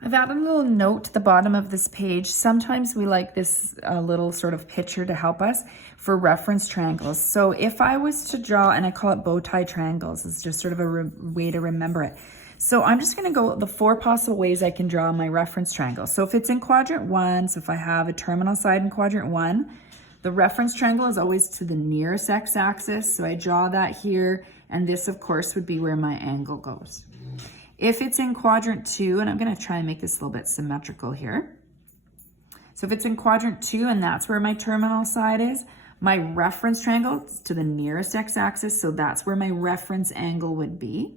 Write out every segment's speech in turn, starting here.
I've added a little note to the bottom of this page. Sometimes we like this little sort of picture to help us for reference triangles. So if I was to draw, and I call it bow tie triangles, it's just sort of a way to remember it. So I'm just gonna go the 4 possible ways I can draw my reference triangle. So if it's in quadrant 1, so if I have a terminal side in quadrant 1, the reference triangle is always to the nearest x-axis. So I draw that here, and this of course would be where my angle goes. If it's in quadrant 2, and I'm gonna try and make this a little bit symmetrical here. So if it's in quadrant 2 and that's where my terminal side is, my reference triangle is to the nearest x-axis, so that's where my reference angle would be.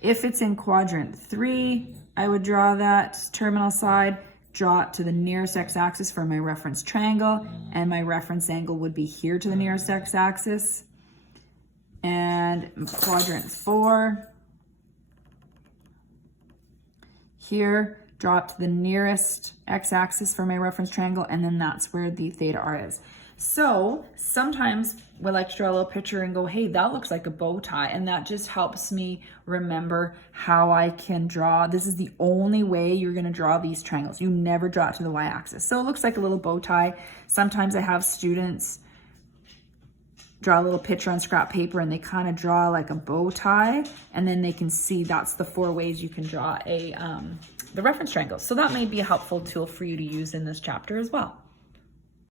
If it's in quadrant 3, I would draw that terminal side, draw it to the nearest x-axis for my reference triangle, and my reference angle would be here to the nearest x-axis. And quadrant 4, here, draw it to the nearest x-axis for my reference triangle, and then that's where the theta r is. So sometimes we like to draw a little picture and go, hey, that looks like a bow tie, and that just helps me remember how I can draw. This is the only way you're gonna draw these triangles. You never draw it to the y-axis. So it looks like a little bow tie. Sometimes I have students draw a little picture on scrap paper and they kind of draw like a bow tie, and then they can see that's the 4 ways you can draw the reference triangle. So that may be a helpful tool for you to use in this chapter as well.